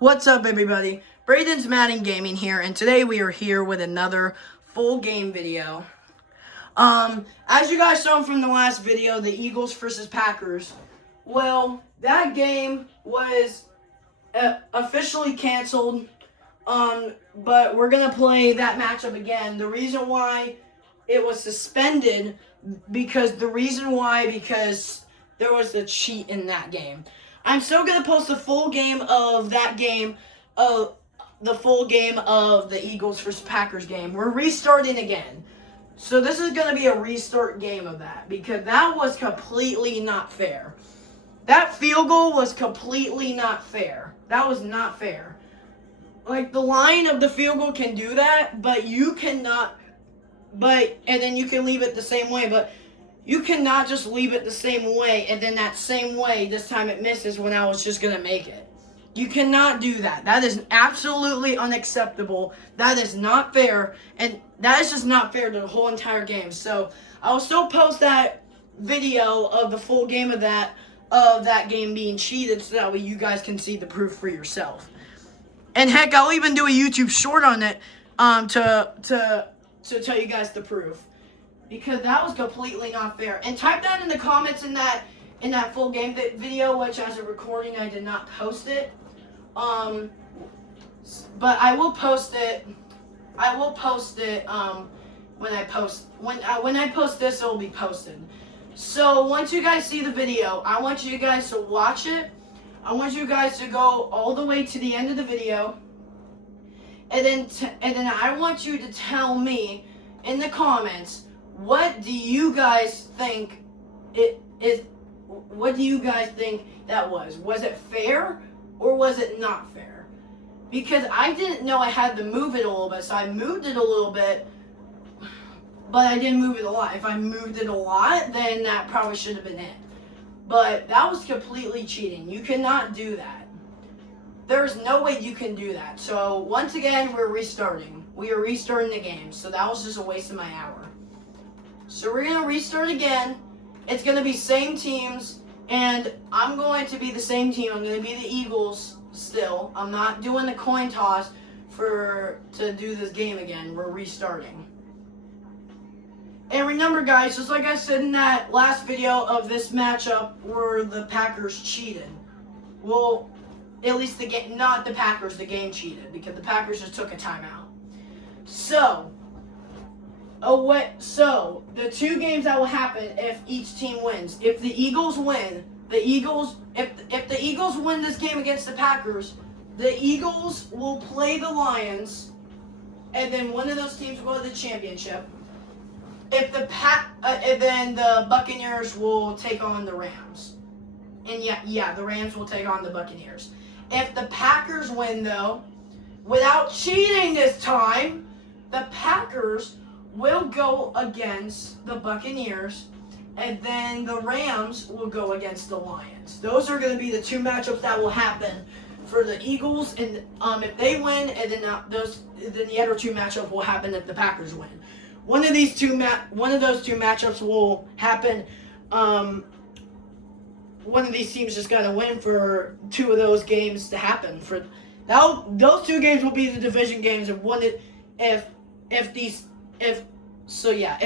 What's up, everybody? Braden's Madden Gaming here, and today we are here with another full game video. As you guys saw from the last video, the Eagles versus Packers. Well, that game was officially canceled. But we're gonna play that matchup again. The reason why it was suspended because there was a cheat in that game. I'm still gonna post the full game of that game, the full game of the Eagles versus Packers game. We're restarting again, so this is gonna be a restart game of that because that was completely not fair. That field goal was completely not fair. That was not fair. Like, the line of the field goal can do that, but you cannot. And then you can leave it the same way, but you cannot just leave it the same way, and then that same way, this time it misses when I was just going to make it. You cannot do that. That is absolutely unacceptable. That is not fair, and that is just not fair to the whole entire game. So, I will still post that video of the full game of that game being cheated, so that way you guys can see the proof for yourself. And heck, I'll even do a YouTube short on it to tell you guys the proof. Because that was completely not fair. And type that in the comments in that full game video, which as a recording I did not post it. But I will post it. I will post it when I post this, it will be posted. So once you guys see the video, I want you guys to watch it. I want you guys to go all the way to the end of the video, and then I want you to tell me in the comments, what do you guys think it is? What do you guys think that was? Was it fair or was it not fair? Because I didn't know I had to move it a little bit, so I moved it a little bit, but I didn't move it a lot. If I moved it a lot, then that probably should have been it. But that was completely cheating. You cannot do that. There's no way you can do that. So once again, we're restarting. We are restarting the game. So that was just a waste of my hour. So we're going to restart again. It's going to be same teams. And I'm going to be the same team. I'm going to be the Eagles still. I'm not doing the coin toss to do this game again. We're restarting. And remember, guys, just like I said in that last video of this matchup where the Packers cheated. Well, at least the game, not the Packers, the game cheated because the Packers just took a timeout. So the two games that will happen if each team wins. If the Eagles win, if the Eagles win this game against the Packers, the Eagles will play the Lions, and then one of those teams will go to the championship. And then the Buccaneers will take on the Rams. And the Rams will take on the Buccaneers. If the Packers win, though, without cheating this time, the Packers will go against the Buccaneers, and then the Rams will go against the Lions. Those are going to be the two matchups that will happen for the Eagles, and if they win, and then then the other two matchups will happen if the Packers win. One of those two matchups will happen. One of these teams just got to win for two of those games to happen. Those two games will be the division games. If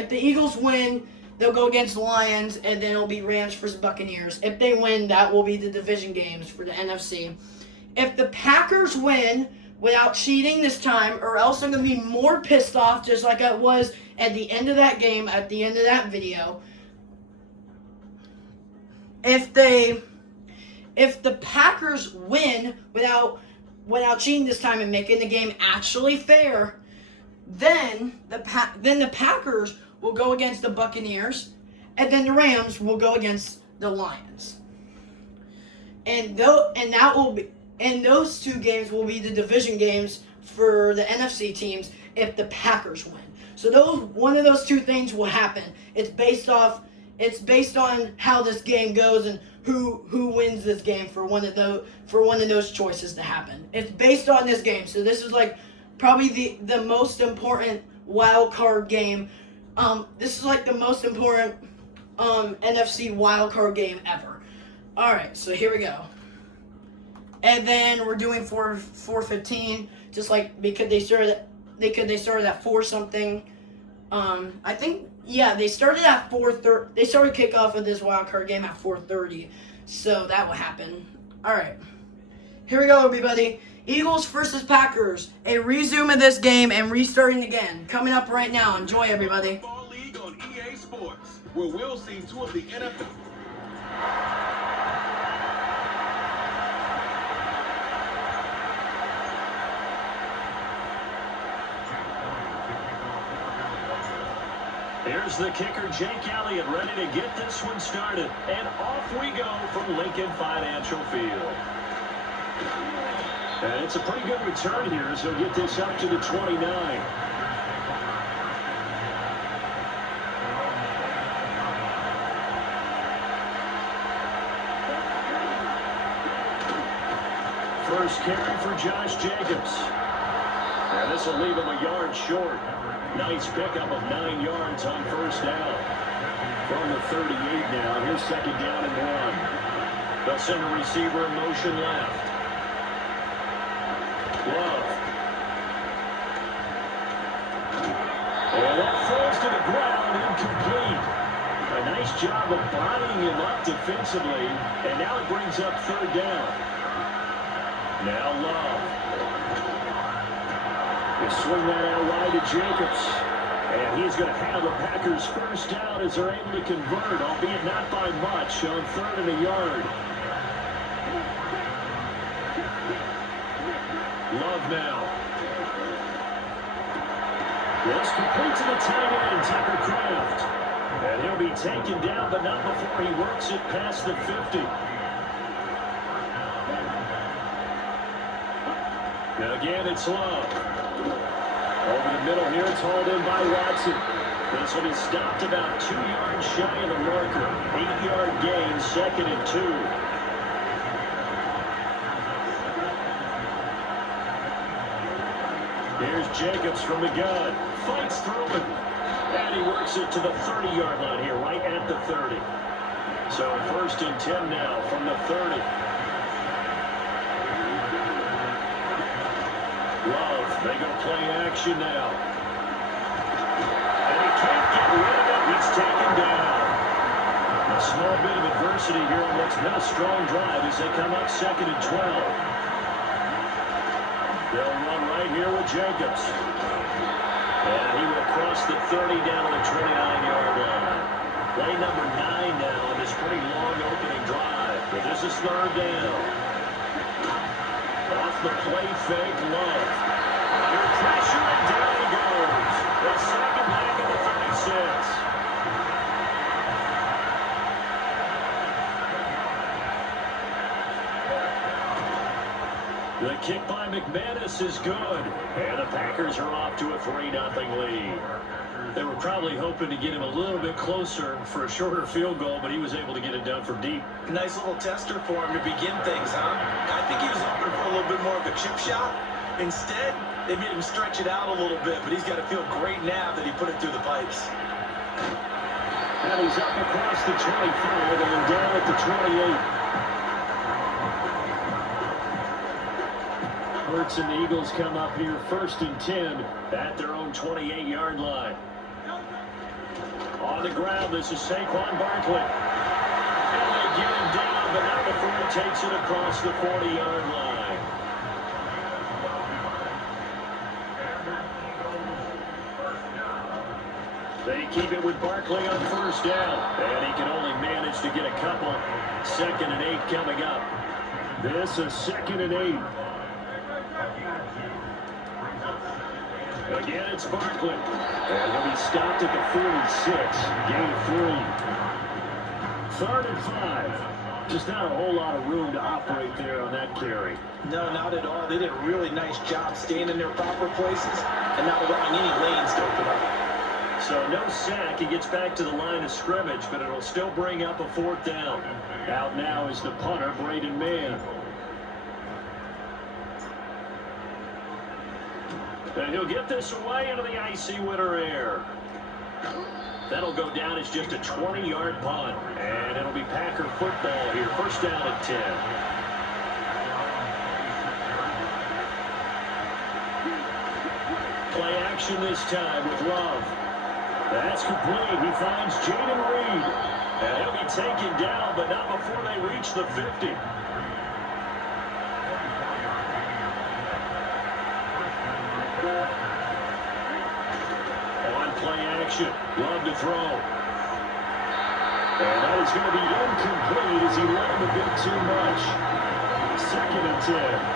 the Eagles win, they'll go against the Lions, and then it'll be Rams versus Buccaneers. If they win, that will be the division games for the NFC. If the Packers win without cheating this time, or else I'm going to be more pissed off, just like I was at the end of that game, at the end of that video. If the Packers win without cheating this time and making the game actually fair, then the Packers will go against the Buccaneers, and then the Rams will go against the Lions. And those two games will be the division games for the NFC teams if the Packers win. So one of those two things will happen. It's based on how this game goes and who wins this game for one of those choices to happen. It's based on this game. So this is like probably the most important wild card game. This is like the most important NFC wild card game ever. All right, so here we go. And then we're doing 4:15, just like because they started at 4 something. I think they started at 4:30. They started kickoff of this wild card game at 4:30, so that will happen. All right, here we go, everybody. Eagles versus Packers. A resume of this game and restarting again. Coming up right now. Enjoy, everybody. Football League on EA Sports, where we'll see two of the NFL. Here's the kicker, Jake Elliott, ready to get this one started. And off we go from Lincoln Financial Field. And it's a pretty good return here, so he'll get this up to the 29. First carry for Josh Jacobs. And this will leave him a yard short. Nice pickup of 9 yards on first down. From the 38 now. Here's second down and 1. They'll send a receiver in motion left. Love. And that falls to the ground, incomplete. A nice job of bodying him up defensively. And now it brings up third down. Now Love. They swing that out wide to Jacobs. And he's going to have the Packers first down as they're able to convert, albeit not by much, on 3rd and a yard. Love now. This complete to the tight end, Tucker Kraft. And he'll be taken down, but not before he works it past the 50. Now again, it's Love. Over the middle here, it's hauled in by Watson. This will be stopped about 2 yards shy of the marker. 8-yard gain, 2nd and 2. Here's Jacobs from the gun. Fights through it. And he works it to the 30-yard line here, right at the 30. So 1st and 10 now from the 30. Love, they go play action now. And he can't get rid of it. He's taken down. A small bit of adversity here on what's been a strong drive as they come up 2nd and 12. They'll run right here with Jacobs. And he will cross the 30 down to the 29-yard line. Play number 9 now on this pretty long opening drive. But this is 3rd down. Off the play fake, Love. Under pressure, and down he goes. The second back of the 36. The kick by McManus is good. And the Packers are off to a 3-0 lead. They were probably hoping to get him a little bit closer for a shorter field goal, but he was able to get it done from deep. Nice little tester for him to begin things, huh? I think he was hoping for a little bit more of a chip shot. Instead, they made him stretch it out a little bit, but he's got to feel great now that he put it through the pipes. And he's up across the 25 and down at the 28. Hurts and the Eagles come up here 1st and 10 at their own 28-yard line. On the ground, this is Saquon Barkley. And they get him down, but not before he takes it across the 40-yard line. They keep it with Barkley on 1st down. And he can only manage to get a couple. 2nd and 8 coming up. This is 2nd and 8. Again, it's Barkley. And he'll be stopped at the 46. Gain of 3. 3rd and 5. Just not a whole lot of room to operate there on that carry. No, not at all. They did a really nice job staying in their proper places and not allowing any lanes to open up. So no sack. He gets back to the line of scrimmage, but it'll still bring up a 4th down. Out now is the punter, Braden Mann. And he'll get this away into the icy winter air. That'll go down as just a 20-yard punt. And it'll be Packer football here. 1st down at 10. action this time with Love. That's complete. He finds Jaden Reed. And he'll be taken down, but not before they reach the 50. On play action. Love to throw. And that is going to be incomplete as he let him a bit too much. 2nd and 10.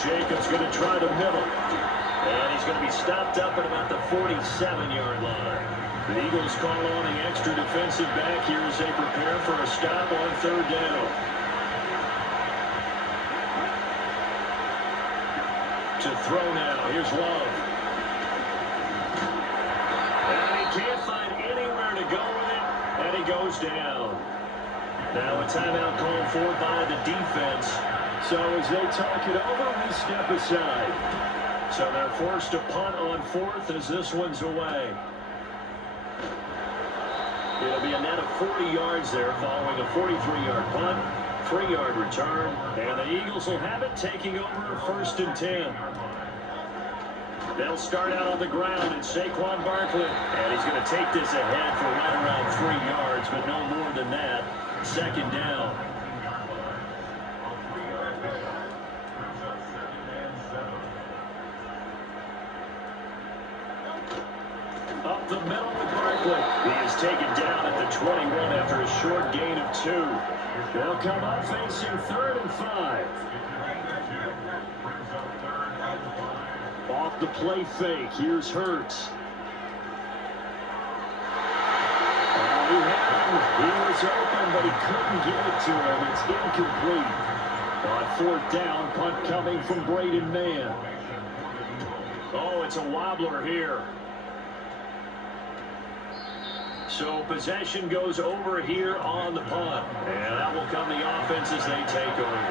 Jacobs going to try the middle. And he's going to be stopped up at about the 47-yard line. The Eagles call on the extra defensive back here as they prepare for a stop on 3rd down. To throw now. Here's Love. And he can't find anywhere to go with it, and he goes down. Now a timeout called for by the defense. So as they talk it over, we step aside. So they're forced to punt on 4th as this one's away. It'll be a net of 40 yards there following a 43-yard punt, 3-yard return, and the Eagles will have it taking over 1st and 10. They'll start out on the ground, and Saquon Barkley, and he's going to take this ahead for right around 3 yards, but no more than that. 2nd down. Up the middle with Barkley. He is taken down at the 21 after a short gain of 2. They'll come up facing 3rd and 5. Off the play fake. Here's Hurts. He was open, but he couldn't get it to him. It's incomplete. On 4th down, punt coming from Braden Mann. Oh, it's a wobbler here. So possession goes over here on the punt. And that will come the offense as they take over.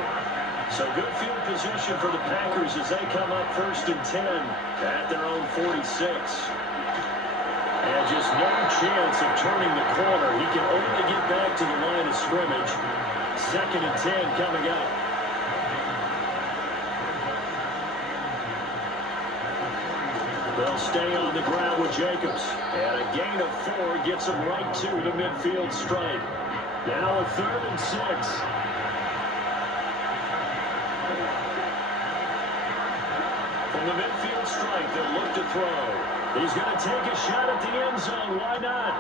So good field position for the Packers as they come up 1st and 10 at their own 46. And just no chance of turning the corner. He can only get back to the line of scrimmage. 2nd and 10 coming up. They'll stay on the ground with Jacobs. And a gain of 4 gets him right to the midfield stripe. Now a 3rd and 6. From the midfield stripe, they'll look to throw. He's going to take a shot at the end zone. Why not?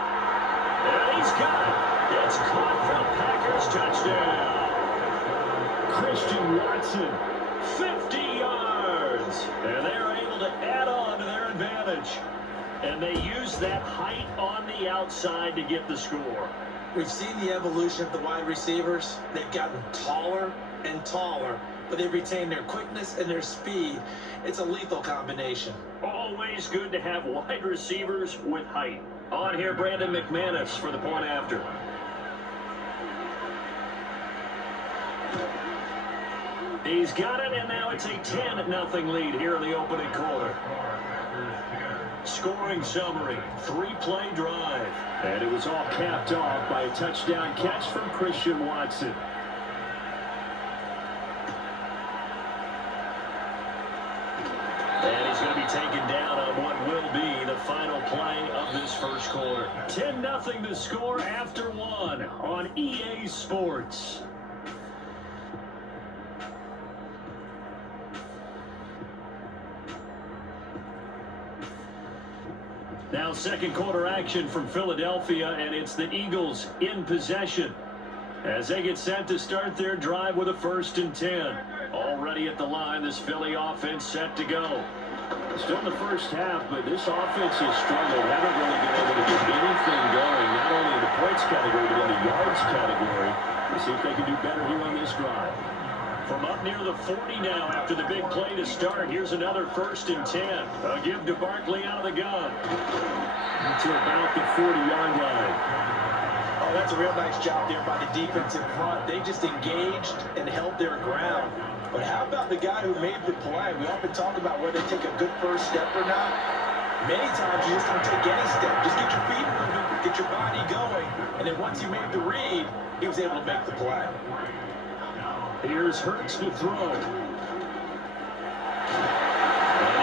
And he's got it. It's caught for the Packers touchdown. Christian Watson, 50 yards. And they are able to add on to their advantage. And they use that height on the outside to get the score. We've seen the evolution of the wide receivers. They've gotten taller and taller, but they've retained their quickness and their speed. It's a lethal combination. Always good to have wide receivers with height. On here, Brandon McManus for the point after. He's got it, and now it's a 10-0 lead here in the opening quarter. Scoring summary, 3-play drive. And it was all capped off by a touchdown catch from Christian Watson. And he's going to be taken down on what will be the final play of this first quarter. 10-0 the score after 1 on EA Sports. Now second quarter action from Philadelphia, and it's the Eagles in possession as they get set to start their drive with a 1st and 10. Already at the line, this Philly offense set to go. Still in the first half, but this offense has struggled. Haven't really been able to get anything going, not only in the points category, but in the yards category. We'll see if they can do better here on this drive. From up near the 40 now after the big play to start. Here's another 1st and 10. A give to Barkley out of the gun. To about the 40-yard line. Oh, that's a real nice job there by the defense in front. They just engaged and held their ground. But how about the guy who made the play? We often talk about whether they take a good first step or not. Many times you just don't take any step. Just get your feet moving, get your body going. And then once you made the read, he was able to make the play. Here's Hurts to throw. And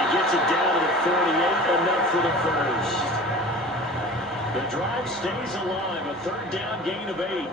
he gets it down to the 48, enough for the first. The drive stays alive, a third down gain of 8.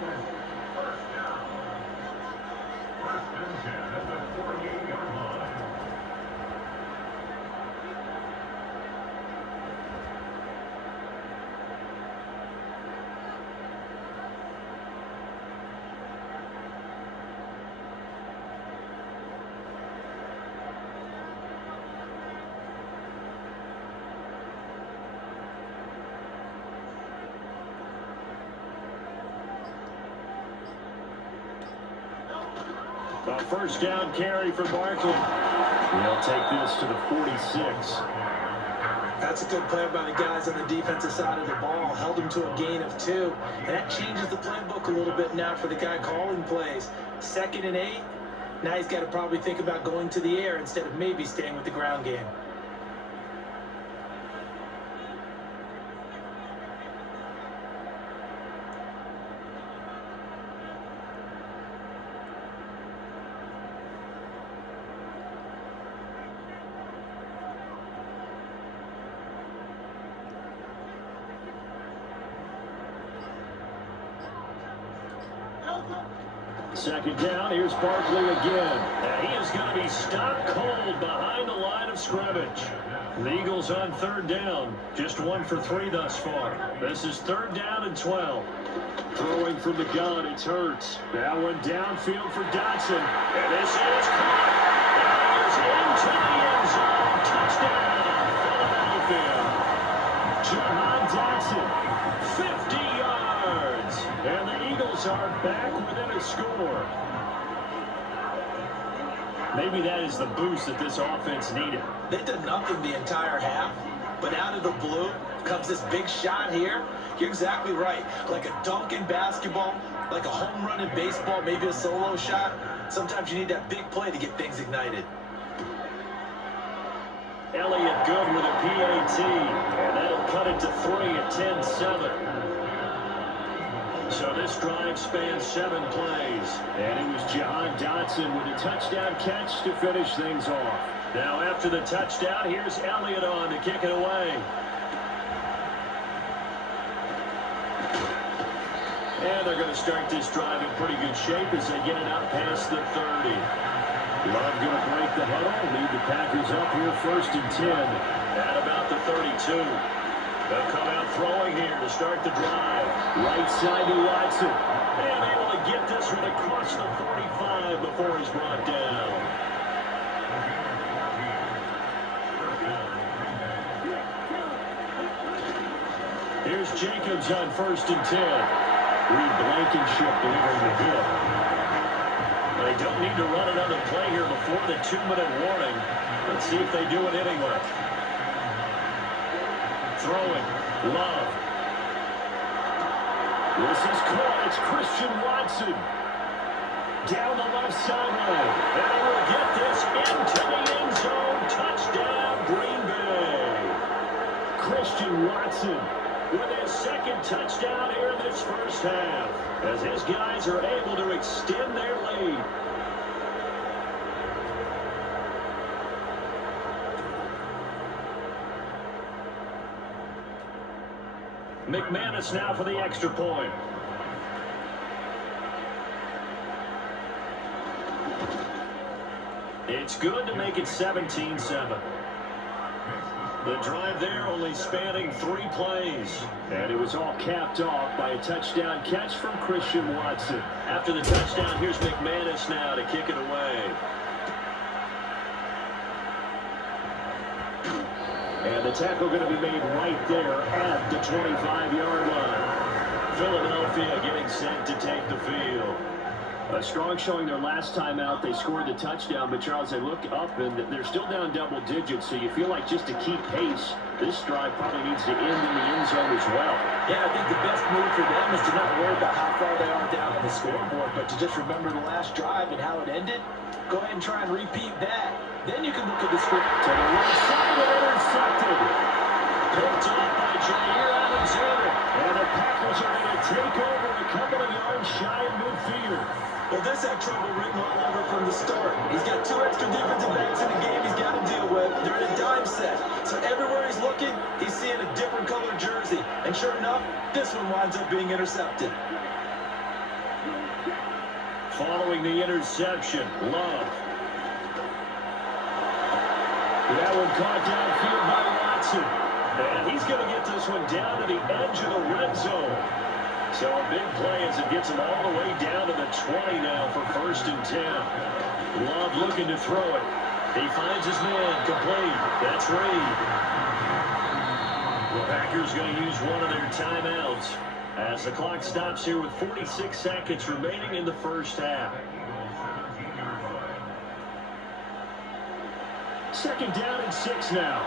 A first down carry for Barkley. He'll take this to the 46. That's a good play by the guys on the defensive side of the ball. Held him to a gain of 2. And that changes the playbook a little bit now for the guy calling plays. 2nd and 8. Now he's got to probably think about going to the air instead of maybe staying with the ground game. Second down, here's Barkley again. And he is going to be stopped cold behind the line of scrimmage. The Eagles on 3rd down. Just 1 for 3 thus far. This is 3rd down and 12. Throwing from the gun, it's Hurts. That one downfield for Dotson. And this is caught. And is into the end zone. Touchdown, Philadelphia. Jahan Dotson, 50 yards. And the Eagles are back within a score. Maybe that is the boost that this offense needed. They did nothing the entire half, but out of the blue comes this big shot here. You're exactly right. Like a dunk in basketball, like a home run in baseball, maybe a solo shot. Sometimes you need that big play to get things ignited. Elliott good with a PAT, and that'll cut it to 3 at 10-7. So this drive spans 7 plays, and it was Jahan Dotson with a touchdown catch to finish things off. Now after the touchdown, here's Elliott on to kick it away. And they're going to start this drive in pretty good shape as they get it out past the 30. Love going to break the huddle, lead the Packers up here 1st and 10 at about the 32. They'll come out throwing here to start the drive. Right side to Watson. And able to get this one across the 45 before he's brought down. Here's Jacobs on 1st and 10. Reed Blankenship delivering the hit. They don't need to run another play here before the 2-minute warning. Let's see if they do it anyway. Throwing, Love. This is caught. It's Christian Watson. Down the left sideline. And he will get this into the end zone. Touchdown, Green Bay. Christian Watson with his 2nd touchdown here in this first half, as his guys are able to extend their lead. McManus now for the extra point. It's good to make it 17-7. The drive there only spanning 3 plays. And it was all capped off by a touchdown catch from Christian Watson. After the touchdown, here's McManus now to kick it away. And the tackle going to be made right there at the 25-yard line. Philadelphia getting set to take the field. A strong showing their last time out. They scored the touchdown, but Charles, they look up and they're still down double digits, so you feel like just to keep pace, this drive probably needs to end in the end zone as well. Yeah, I think the best move for them is to not worry about how far they are down on the scoreboard, but to just remember the last drive and how it ended. Go ahead and try and repeat that. Then you can look at the score. To the right side and intercepted. Picked off by Jair Alexander. And the Packers are going to take over a couple of yards shy of midfield. Well, this had trouble written all over from the start. He's got 2 extra defensive backs in the game he's got to deal with. They're in a dime set. So everywhere he's looking, he's seeing a different colored jersey. And sure enough, this one winds up being intercepted. Following the interception, Love. That one caught downfield by Watson. And he's going to get this one down to the edge of the red zone. So a big play as it gets him all the way down to the 20 now for 1st and 10. Love looking to throw it. He finds his man, complete. That's Reed. The Packers going to use one of their timeouts as the clock stops here with 46 seconds remaining in the first half. 2nd down and 6 now.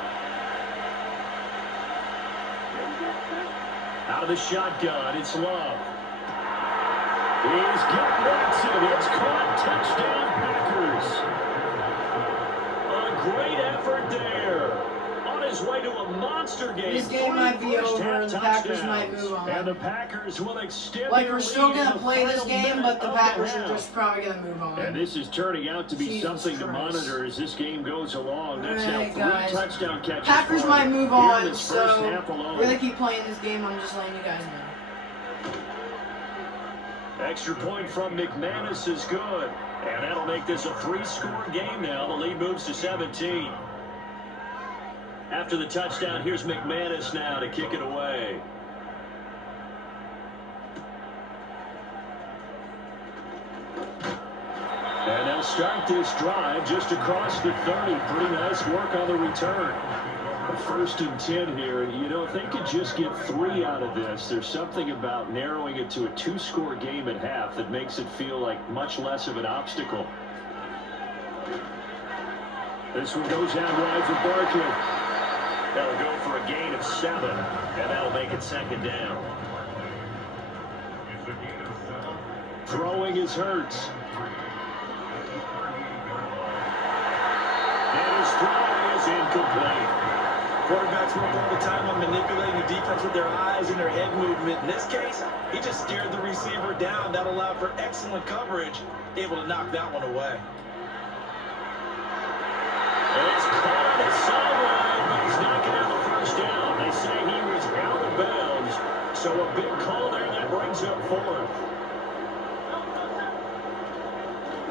Out of the shotgun, it's Love. He's got Watson. It's caught. Touchdown, Packers. A great effort there. On his way to a monster game. This game might be over. The Packers might move on. And the Packers will extend Like, their we're still lead going in to the play this final game, minute but the of Packers are round. just probably going to move on. And this is turning out to be Jesus something to Christ. monitor as this game goes along. That's Alright, now 3 guys. touchdown catches. Packers for might him move here in on, this first so half alone. we're going to keep playing this game. I'm just letting you guys know. Extra point from McManus is good. And that'll make this a 3-score game now. The lead moves to 17. After the touchdown, here's McManus now to kick it away. And they'll start this drive just across the 30. Pretty nice work on the return. 1st and 10 here, and you know, if they could just get 3 out of this, there's something about narrowing it to a 2-score game at half that makes it feel like much less of an obstacle. This one goes out wide for Barkley. That'll go for a gain of 7, and that'll make it 2nd down. Throwing is Hurts. And his throw is incomplete. Quarterbacks work all the time on manipulating the defense with their eyes and their head movement. In this case, he just stared the receiver down. That allowed for excellent coverage, able to knock that one away. It's caught on the sideline, but he's not getting the first down. They say he was out of bounds, so a big call there that brings up 4th.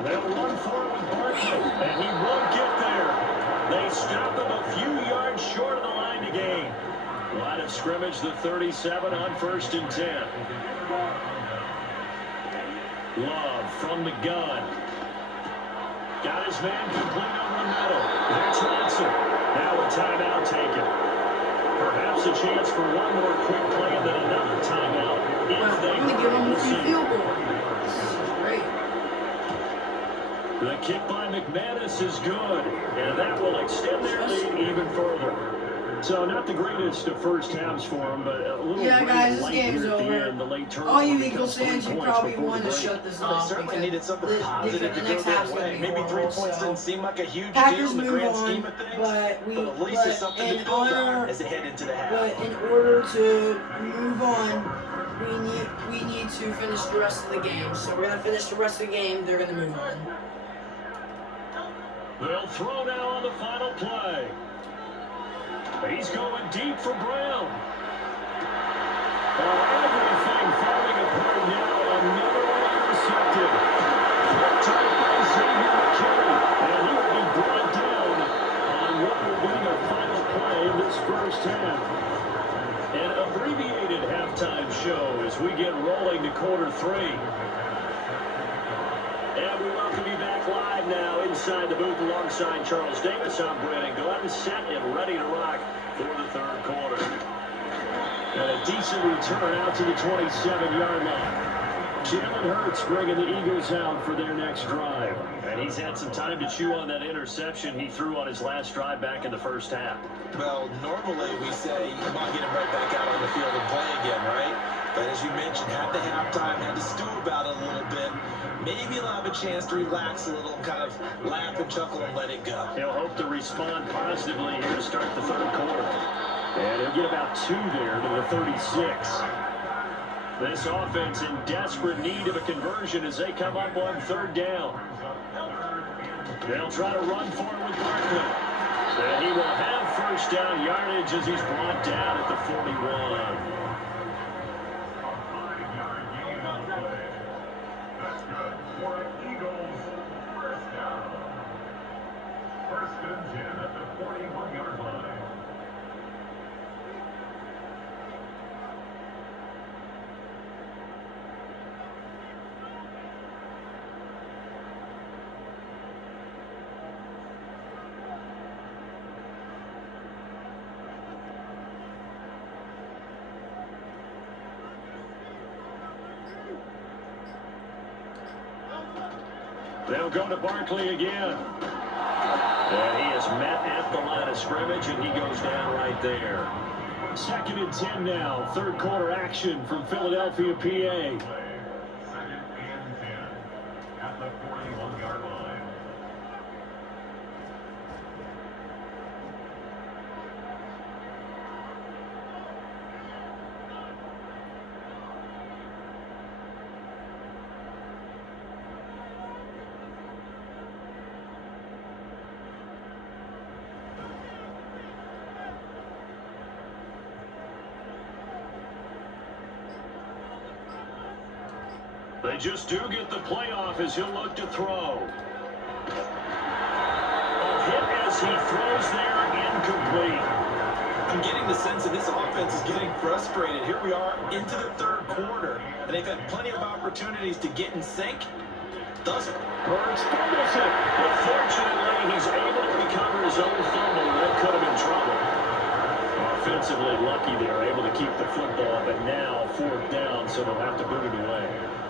They'll run for it with Barkley, and he won't get there. They stop him a few yards short of the line to gain. Line of scrimmage, the 37 on 1st and 10. Love from the gun. Got his man complete over the middle. That's Watson. Now a timeout taken. Perhaps a chance for one more quick play and then another timeout. Well, I'm going to give them a few field goals. This is great. The kick by McManus is good, and that will extend their lead even further. So not the greatest of first halves for them, but a little guys, this light game's here at the over. end. The late turnover All you becomes Eagles 3 fans, you points probably before want the to break. shut this They off certainly because needed something the positive to go next half's their going way. to be Maybe 3 horrible, points so. didn't seem like a huge Packers deal in the move grand on, scheme of things, but at least it's something to build on as they head into the half. But in order to move on, we need to finish the rest of the game. So we're going to finish the rest of the game. They're going to move on. They'll throw now on the final play. He's going deep for Brown. Everything falling apart now. Another one intercepted. Picked up by Xavier McKinney. And he will be brought down on what will be the final play of this first half. An abbreviated halftime show as we get rolling to quarter 3. And we welcome you back live now inside the booth alongside Charles Davis. I'm Brandon Glenn, set and ready to rock for the 3rd quarter. And a decent return out to the 27-yard line. Jalen Hurts bringing the Eagles out for their next drive. And he's had some time to chew on that interception he threw on his last drive back in the first half. Well, normally we say, come on, get him right back out on the field and play again, right? But as you mentioned, had the halftime, had to stew about it a little bit. Maybe he'll have a chance to relax a little, kind of laugh and chuckle and let it go. He'll hope to respond positively here to start the 3rd quarter. And he'll get about 2 there to the 36. This offense in desperate need of a conversion as they come up on third down. They'll try to run for it with Barkley. And he will have first down yardage as he's brought down at the 41. That's good for Eagles. First down. First and 10 at the 41-yard line. They'll go to Barkley again. And he is met at the line of scrimmage, and he goes down right there. Second and 10 now. Third quarter action from Philadelphia, PA. Second and 10 at the 41-yard line. They just do get the playoff as he'll look to throw. A hit as he throws there, incomplete. I'm getting the sense that this offense is getting frustrated. Here we are into the third quarter, and they've had plenty of opportunities to get in sync. Thus, Hurts fumbles it. But fortunately, he's able to recover his own fumble. That could have been trouble. Offensively lucky they're able to keep the football, but now fourth down, so they'll have to boot it away.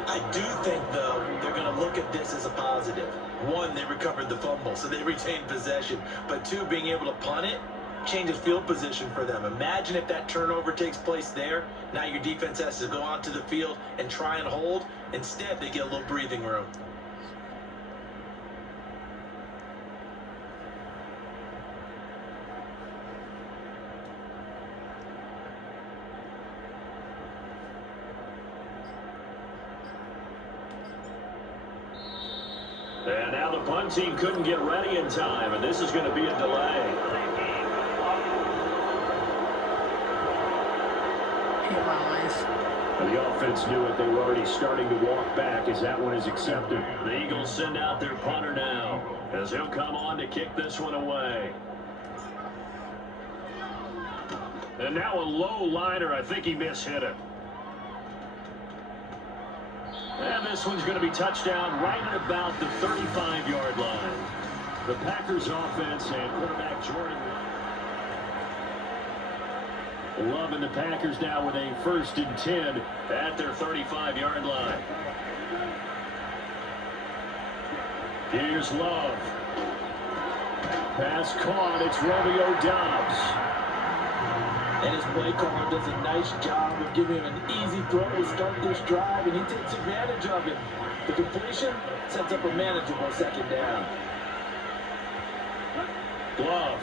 I do think, though, they're going to look at this as a positive. One, they recovered the fumble, so they retained possession. But two, being able to punt it changes field position for them. Imagine if that turnover takes place there. Now your defense has to go onto the field and try and hold. Instead, they get a little breathing room. And now the punt team couldn't get ready in time, and this is going to be a delay. The offense knew it. They were already starting to walk back as that one is accepted. The Eagles send out their punter now as he'll come on to kick this one away. And now a low liner. I think he mishit it. And this one's going to be touchdown right at about the 35-yard line. The Packers offense and quarterback Jordan Love and the Packers now with a first and 10 at their 35-yard line. Here's Love. Pass caught. It's Romeo Doubs. And his play caller does a nice job of giving him an easy throw to start this drive, and he takes advantage of it. The completion sets up a manageable second down. Glove.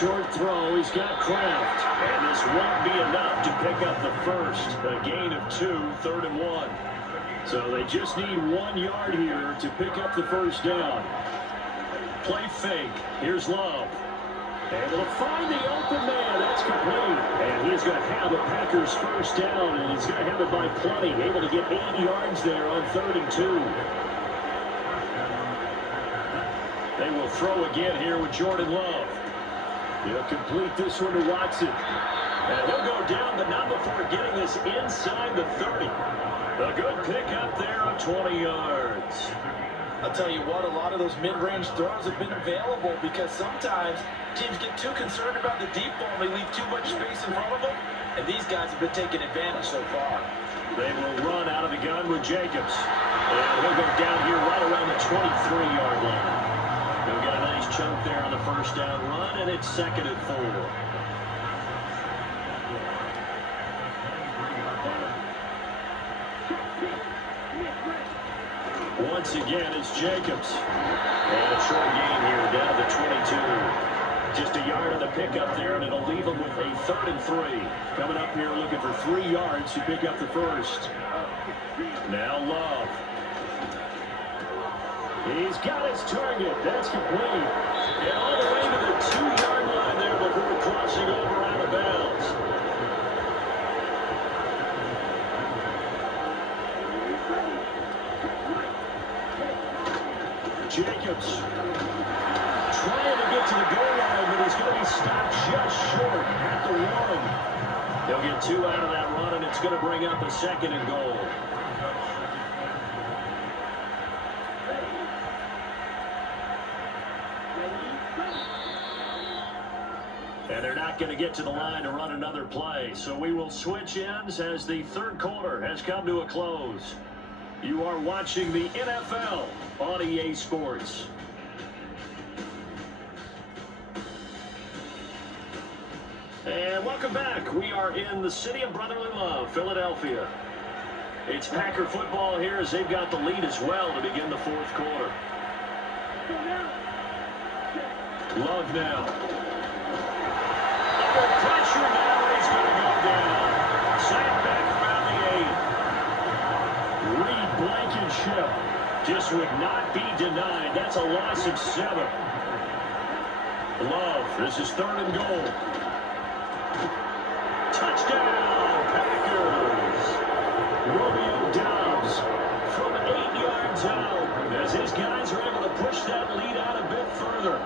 Short throw. He's got Kraft. And this won't be enough to pick up the first. A gain of 2, 3rd and 1. So they just need 1 yard here to pick up the first down. Play fake. Here's Love. Able to find the open man. That's complete. And he's going to have the Packers first down, and he's going to have it by plenty. Able to get 8 yards there on 3rd and 2. They will throw again here with Jordan Love. He'll complete this one to Watson. And he'll go down, but not before getting this inside the 30. A good pickup there on 20 yards. I'll tell you what, a lot of those mid-range throws have been available because sometimes teams get too concerned about the deep ball and they leave too much space in front of them, and these guys have been taking advantage so far. They will run out of the gun with Jacobs. And he'll go down here right around the 23-yard line. He'll get a nice chunk there on the first down run, and it's 2nd and 4. Once again, it's Jacobs. And a short gain here down to the 22. Just a yard on the pickup there, and it'll leave them with a 3rd and 3. Coming up here looking for 3 yards to pick up the first. Now Love. He's got his target. That's complete. And all the way to the 2-yard line there before crossing over out of bounds. Jacobs trying to get to the goal line, but he's going to be stopped just short at the 1. They'll get 2 out of that run, and it's going to bring up a 2nd and goal. And they're not going to get to the line to run another play. So we will switch ends as the 3rd quarter has come to a close. You are watching the NFL on EA Sports. And welcome back. We are in the city of brotherly love, Philadelphia. It's Packer football here as they've got the lead as well to begin the 4th quarter. Love now. Under pressure now, he's going to go down. Sacked back around the 8. Reed Blankenship just would not be denied. That's a loss of 7. Love, this is 3rd and goal. Touchdown, Packers. Romeo Doubs from 8 yards out as his guys are able to push that lead out a bit further.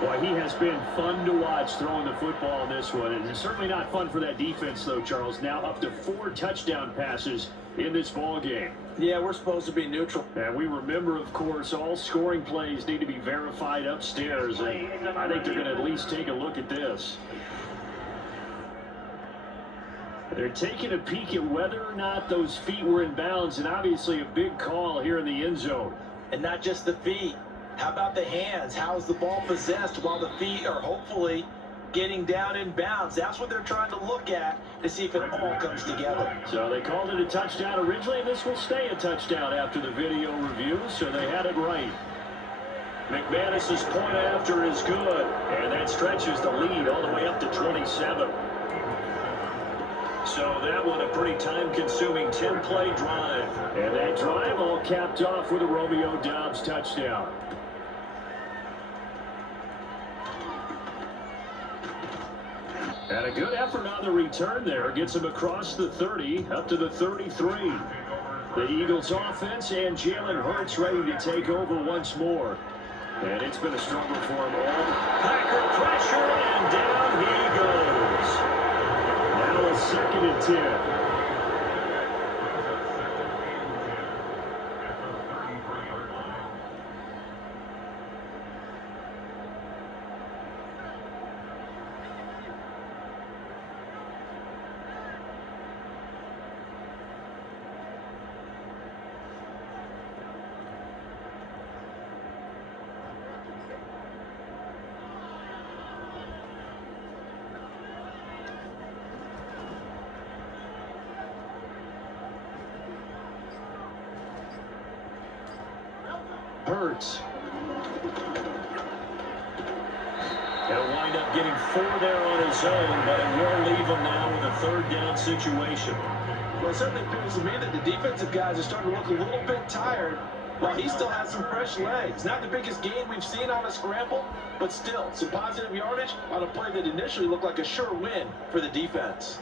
Boy, he has been fun to watch throwing the football in this one. It's certainly not fun for that defense, though, Charles. Now up to 4 touchdown passes in this ball game. Yeah, we're supposed to be neutral. And we remember, of course, all scoring plays need to be verified upstairs. And I think they're going to at least take a look at this. They're taking a peek at whether or not those feet were in bounds, and obviously a big call here in the end zone. And not just the feet. How about the hands? How is the ball possessed while the feet are hopefully getting down in bounds? That's what they're trying to look at to see if it all comes together. So they called it a touchdown originally, and this will stay a touchdown after the video review, so they had it right. McManus's point after is good, and that stretches the lead all the way up to 27. So that one a pretty time-consuming 10-play drive. And that drive all capped off with a Romeo Doubs touchdown. And a good effort on the return there. Gets him across the 30, up to the 33. The Eagles offense and Jalen Hurts ready to take over once more. And it's been a struggle for them all. Packer pressure, and down he goes. Now a 2nd and 10. Hurts. He'll wind up getting 4 there on his own, but it will leave him now with a 3rd down situation. Well, it certainly appears to me that the defensive guys are starting to look a little bit tired while he still has some fresh legs. Not the biggest gain we've seen on a scramble, but still some positive yardage on a play that initially looked like a sure win for the defense.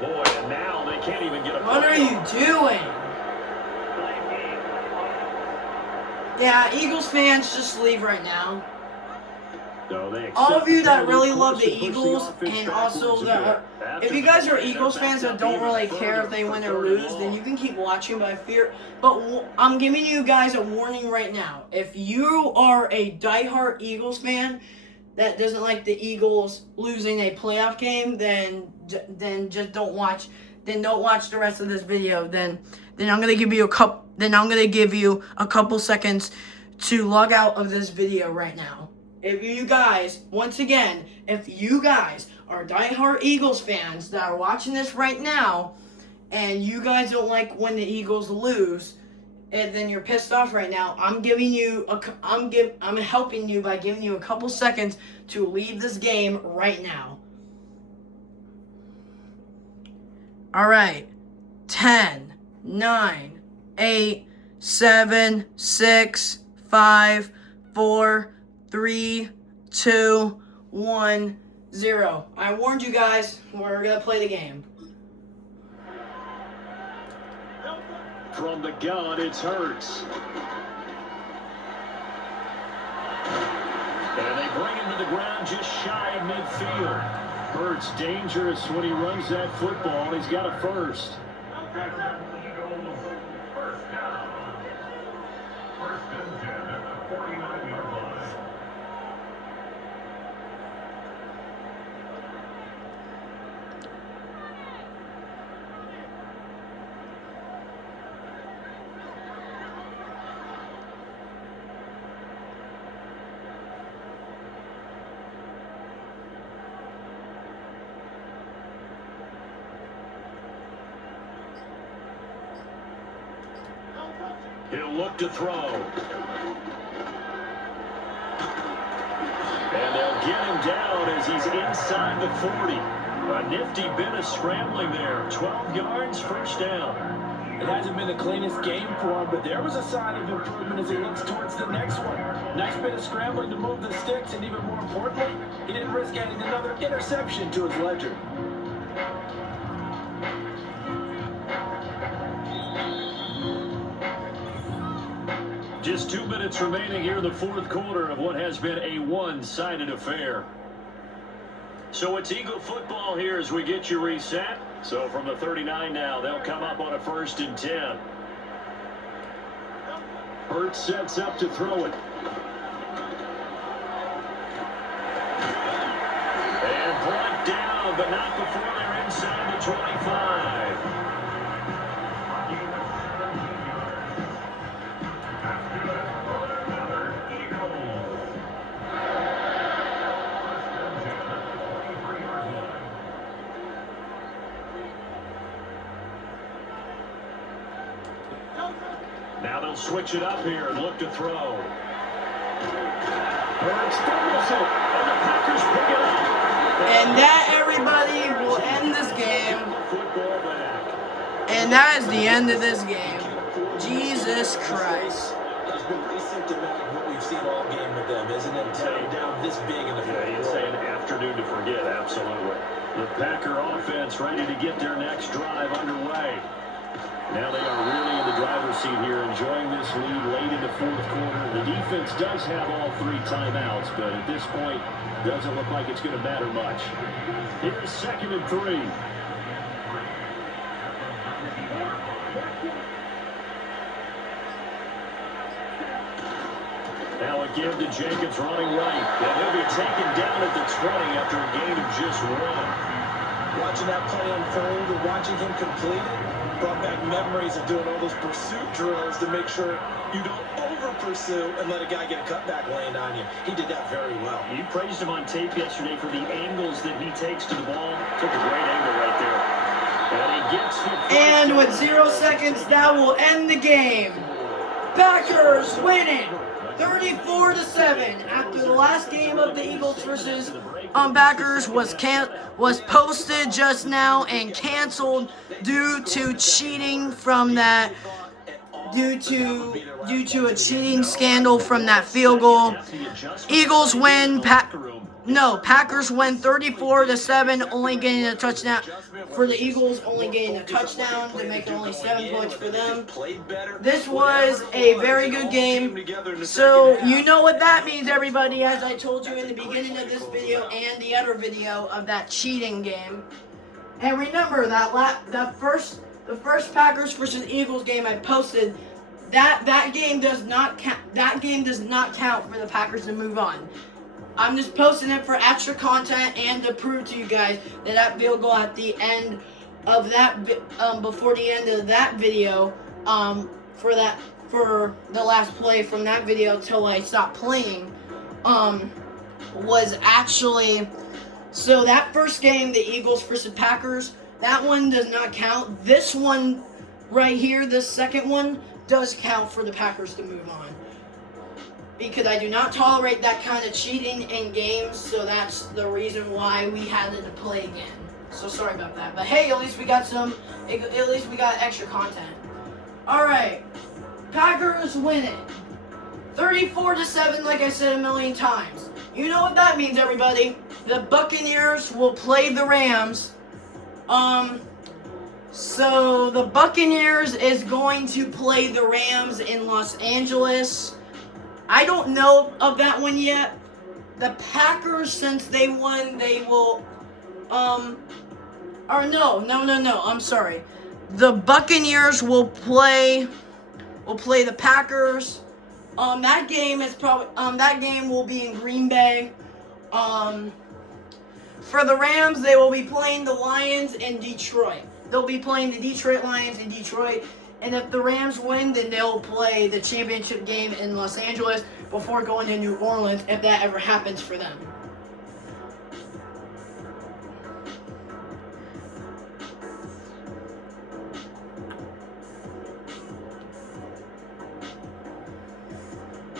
Boy, and now they can't even get a What are you doing? Yeah, Eagles fans, just leave right now. No, they All of you that really course, love the to push Eagles, offense and backwards also a the, bit. if you guys are After the Eagles play, fans they're that back don't up really even care if they further win for or 3rd and lose, then long. you can keep watching. But I'm giving you guys a warning right now. If you are a diehard Eagles fan that doesn't like the Eagles losing a playoff game, then just don't watch. Then don't watch the rest of this video. Then I'm gonna give you then I'm going to give you a couple seconds to log out of this video right now. If you guys, once again, if you guys are diehard Eagles fans that are watching this right now, and you guys don't like when the Eagles lose, and then you're pissed off right now, I'm helping you by giving you a couple seconds to leave this game right now. All right. 10, 9, 8, 7, 6, 5, 4, 3, 2, 1, 0. I warned you guys, we're going to play the game. From the gun, it's Hurts. And they bring him to the ground just shy of midfield. Hurts dangerous when he runs that football. He's got a first. Eagles, first down. First and 10 at the 49-yard line. He'll look to throw. And they'll get him down as he's inside the 40. A nifty bit of scrambling there. 12 yards, first down. It hasn't been the cleanest game for him, but there was a sign of improvement as he looks towards the next one. Nice bit of scrambling to move the sticks, and even more importantly, he didn't risk adding another interception to his ledger. Just 2 minutes remaining here in the fourth quarter of what has been a one-sided affair. So it's Eagle football here as we get you reset. So from the 39 now, they'll come up on a 1st and 10. Hurts sets up to throw it. And brought down, but not before they're inside the 25. Now they'll switch it up here and look to throw. Hurts fumbles it, and the Packers pick it up. And that, everybody, will end this game. Football back. And that is the end of this game. Jesus Christ. It's been pretty symptomatic what we've seen all game with them, isn't it? Tearing down this big in the fourth Yeah, you'd say an afternoon to forget, absolutely. The Packer offense ready to get their next drive underway. Now they are really in the driver's seat here, enjoying this lead late in the fourth quarter. The defense does have all 3 timeouts, but at this point, doesn't look like it's going to matter much. Here's 2nd and 3. Now again to Jacobs running right. And he'll be taken down at the 20 after a gain of just 1. Watching that play unfold and watching him complete it brought back memories of doing all those pursuit drills to make sure you don't over-pursue and let a guy get a cutback land on you. He did that very well. You praised him on tape yesterday for the angles that he takes to the ball. Took a great angle right there. And he gets the first And with down. 0 seconds, that will end the game. Packers winning 34-7 after the last game of the Eagles versus Packers was posted just now and canceled due to cheating from that due to a cheating scandal from that field goal. Eagles win. Packers win 34-7, only getting a touchdown. For the Eagles, only getting a touchdown to make it only 7 points for them. This was a very good game. So you know what that means, everybody, as I told you in the beginning of this video and the other video of that cheating game. And remember the first Packers versus Eagles game I posted, that game does not count. That game does not count for the Packers to move on. I'm just posting it for extra content and to prove to you guys that that field goal at the end of that, before the end of that video, for the last play from that video till I stopped playing was actually, so that first game, the Eagles versus Packers, that one does not count. This one right here, this second one, does count for the Packers to move on. Because I do not tolerate that kind of cheating in games, so that's the reason why we had to play again. So sorry about that. But hey, at least we got extra content. Alright. Packers win it. 34-7, like I said a million times. You know what that means, everybody. The Buccaneers will play the Rams. So the Buccaneers is going to play the Rams in Los Angeles. I don't know of that one yet. The Packers, since they won, they will, or no, I'm sorry. The Buccaneers will play the Packers. That game is that game will be in Green Bay. For the Rams, they will be playing the Lions in Detroit. They'll be playing the Detroit Lions in Detroit. And if the Rams win, then they'll play the championship game in Los Angeles before going to New Orleans, if that ever happens for them.